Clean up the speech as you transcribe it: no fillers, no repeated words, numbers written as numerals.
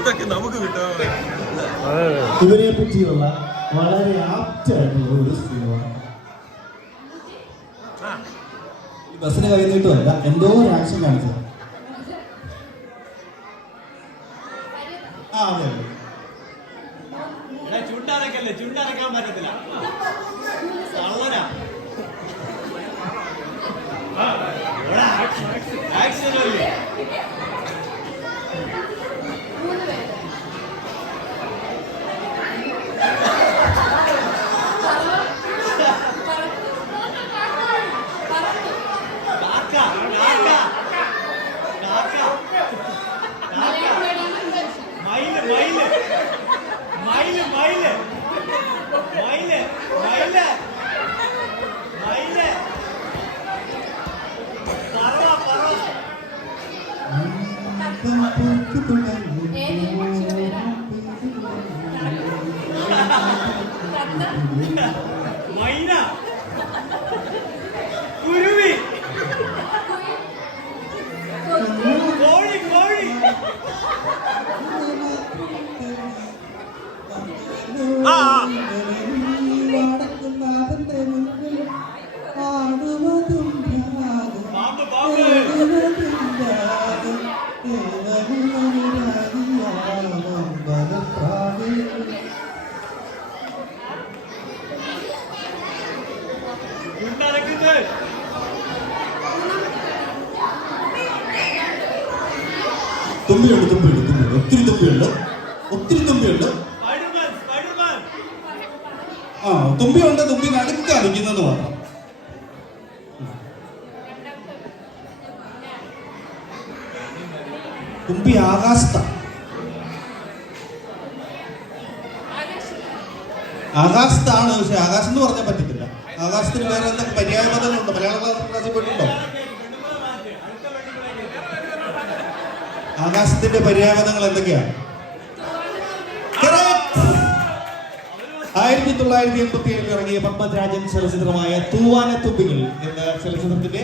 ഇതൊക്കെ നമുക്ക് കിട്ടാൻ ഇവരെ പറ്റിയുള്ള വളരെ ആപ്റ്റായിട്ടുള്ള ഒരു സിനിമ. ബസ്സിന് കഴിഞ്ഞിട്ടുമല്ല, എന്തോ ഒരു ആക്ഷൻ കാണിച്ചത്. അതെ ചുണ്ടരക്കല്ലേ, ചുണ്ടരക്കാൻ പറ്റത്തില്ല. ആക്ഷൻ മൈന കുരുവി കോഴി കോഴി പാമ്പ് പാമ്പ് തുമ്പിയുണ്ട്, തുമ്പിയുണ്ട്, തുമ്പിയുണ്ട്, ഒത്തിരി തുമ്പിയുണ്ട്, ഒത്തിരി തുമ്പിയുണ്ട്. ആ തുമ്പിയുണ്ട്, തുമ്പി നടുക്ക് അടിക്കുന്നത് മാത്രം. തുമ്പി ആകാശത്താണ്. ആകാശത്താണ്, പക്ഷെ ആകാശം എന്ന് പറഞ്ഞാൽ പറ്റത്തില്ല. ആകാശത്തിന് വേറെ എന്തൊക്കെ പര്യായ പദങ്ങളുണ്ട്? മലയാള ക്ലാസ്സിൽ പോയിട്ടുണ്ടോ? ആകാശത്തിന്റെ പര്യായപദങ്ങൾ എന്തൊക്കെയാണ്? 1987 ഇറങ്ങിയ പത്മരാജൻ ചലച്ചിത്രമായ തൂവാനത്തുമ്പികൾ എന്ന ചലച്ചിത്രത്തിന്റെ